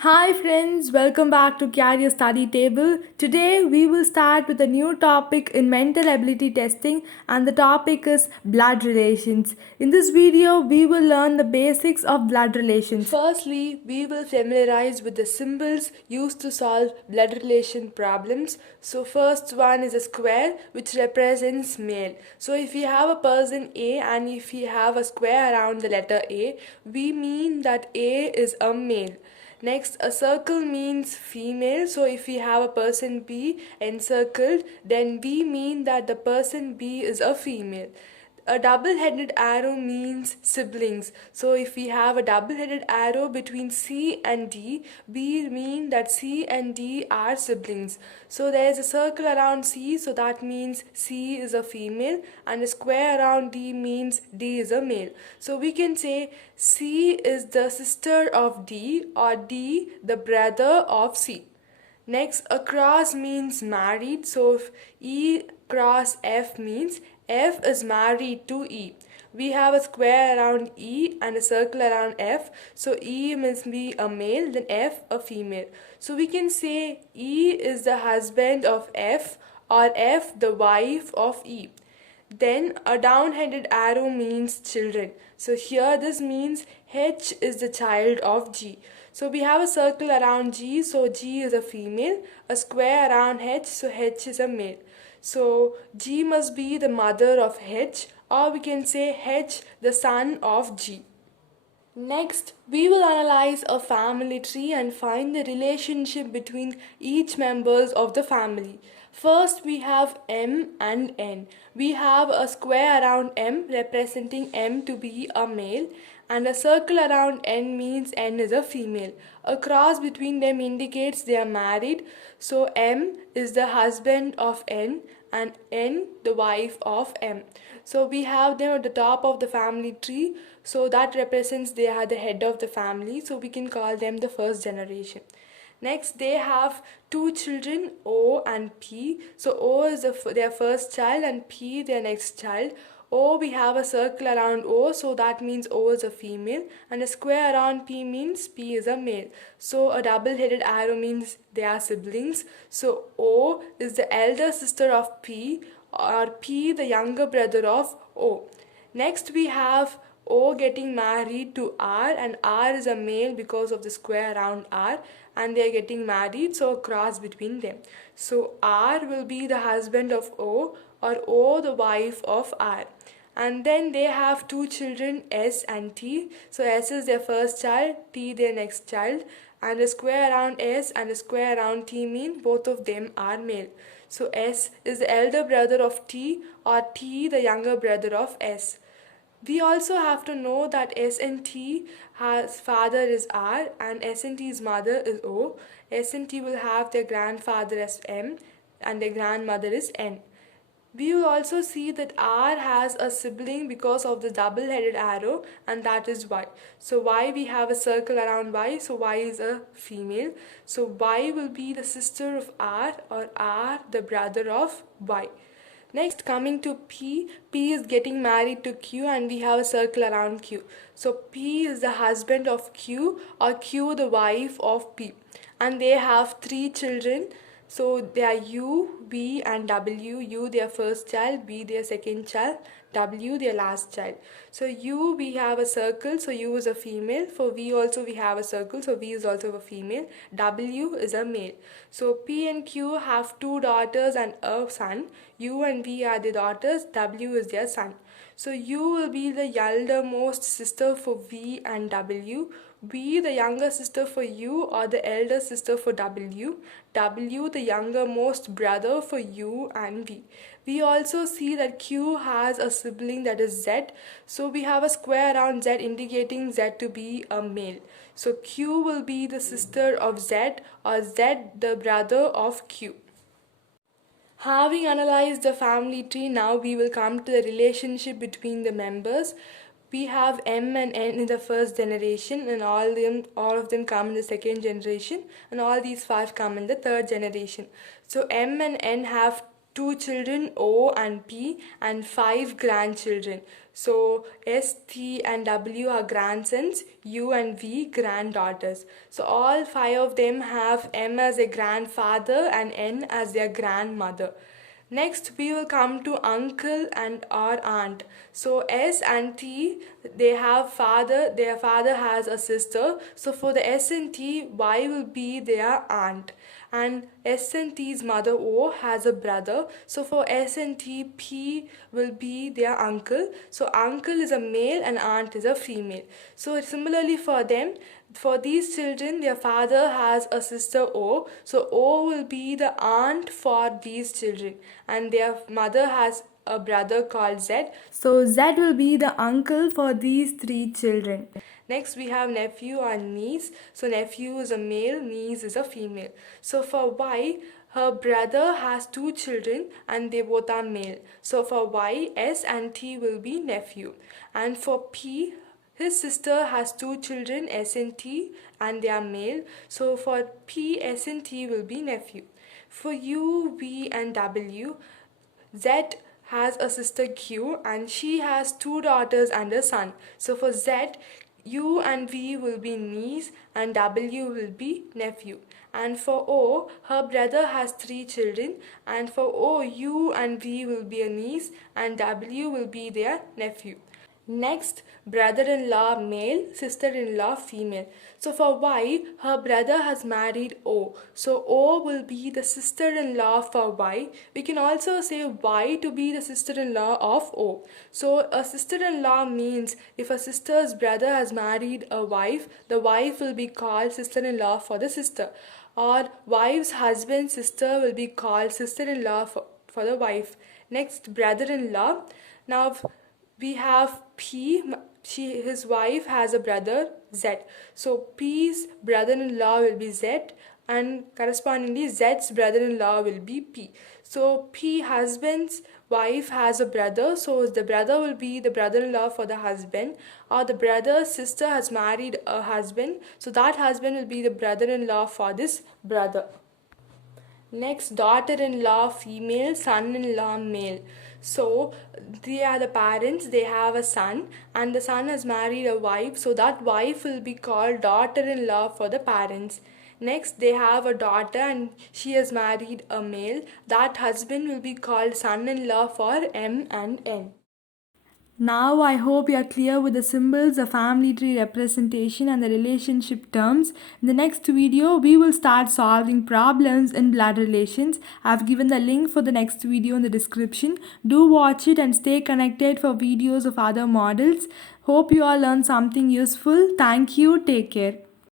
Hi friends, welcome back to Career Study Table. Today we will start with a new topic in mental ability testing and the topic is blood relations. In this video we will learn the basics of blood relations. Firstly, we will familiarize with the symbols used to solve blood relation problems. So first one is a square which represents male. So if we have a person A and if we have a square around the letter A, we mean that A is a male. Next, a circle means female. So if we have a person B encircled, then we mean that the person B is a female. A double headed arrow means siblings. So if we have a double headed arrow between C and D, we mean that C and D are siblings. So there is a circle around C, so that means C is a female, and a square around D means D is a male. So we can say C is the sister of D or D the brother of C. Next, a cross means married. So if E cross F means F is married to E. We have a square around E and a circle around F. So E must be a male, then F a female. So we can say E is the husband of F or F the wife of E. Then a down-headed arrow means children. So here this means H is the child of G. So we have a circle around G, so G is a female, a square around H, so H is a male. So G must be the mother of H, or we can say H the son of G. Next, we will analyze a family tree and find the relationship between each members of the family. First, we have M and N. We have a square around M representing M to be a male, and a circle around N means N is a female. A cross between them indicates they are married. So M is the husband of N and N the wife of M. So we have them at the top of the family tree. So that represents they are the head of the family. So we can call them the first generation. Next, they have two children, O and P. So O is their first child and P their next child. O, we have a circle around O, so that means O is a female, and a square around P means P is a male. So a double-headed arrow means they are siblings. So O is the elder sister of P, or P the younger brother of O. Next, we have O getting married to R, and R is a male because of the square around R, and they are getting married, so a cross between them. So R will be the husband of O, or O the wife of R. And then they have two children, S and T. So S is their first child, T their next child, and a square around S and a square around T mean both of them are male. So S is the elder brother of T, or T the younger brother of S. We also have to know that S and T has father is R and S and T's mother is O. S and T will have their grandfather as M and their grandmother is N. We will also see that R has a sibling because of the double-headed arrow, and that is Y. So Y, we have a circle around Y, so Y is a female. So Y will be the sister of R, or R the brother of Y. Next, coming to P, P is getting married to Q and we have a circle around Q. So P is the husband of Q, or Q the wife of P. And they have three children. So they are U, V and W. U their first child, V their second child, W their last child. So U we have a circle, so U is a female. For V also we have a circle, so V is also a female. W is a male. So P and Q have two daughters and a son. U and V are the daughters, W is their son. So U will be the eldermost sister for V and W. V the younger sister for U, or the elder sister for W. W the younger-most brother for U and V. We also see that Q has a sibling that is Z. So we have a square around Z indicating Z to be a male. So Q will be the sister of Z, or Z the brother of Q. Having analyzed the family tree, now we will come to the relationship between the members. We have M and N in the first generation, and all of them come in the second generation, and all these five come in the third generation. So M and N have two children O and P and five grandchildren. So S, T and W are grandsons, U and V granddaughters. So all five of them have M as a grandfather and N as their grandmother. Next, we will come to uncle and our aunt. So S and T, they have father. Their father has a sister. So for the S and T, Y will be their aunt. And S and T's mother O has a brother. So for S and T, P will be their uncle. So uncle is a male and aunt is a female. So similarly for them, for these children, their father has a sister O. So O will be the aunt for these children, and their mother has a brother called Z. So Z will be the uncle for these three children. Next, we have nephew and niece. So nephew is a male, niece is a female. So for Y, her brother has two children and they both are male. So for Y, S and T will be nephew. And for P, his sister has two children, S and T, and they are male. So for P, S and T will be nephew. For U, V, and W, Z has a sister Q and she has two daughters and a son. So for Z, U and V will be niece and W will be nephew. And for O, her brother has three children, and for O, U and V will be a niece and W will be their nephew. Next, brother-in-law male, sister-in-law female. So for Y, her brother has married O. So O will be the sister-in-law for Y. We can also say Y to be the sister-in-law of O. So a sister-in-law means if a sister's brother has married a wife, the wife will be called sister-in-law for the sister. Or wife's husband's sister will be called sister-in-law for the wife. Next, brother-in-law. Now, we have P, his wife has a brother Z. So P's brother-in-law will be Z and correspondingly Z's brother-in-law will be P. So P husband's wife has a brother, so the brother will be the brother-in-law for the husband, or the brother's sister has married a husband, so that husband will be the brother-in-law for this brother. Next, daughter-in-law female, son-in-law male. So they are the parents, they have a son and the son has married a wife, so that wife will be called daughter-in-law for the parents. Next, they have a daughter and she has married a male, that husband will be called son-in-law for M and N. Now I hope you are clear with the symbols, the family tree representation and the relationship terms. In the next video, we will start solving problems in blood relations. I have given the link for the next video in the description. Do watch it and stay connected for videos of other models. Hope you all learned something useful. Thank you. Take care.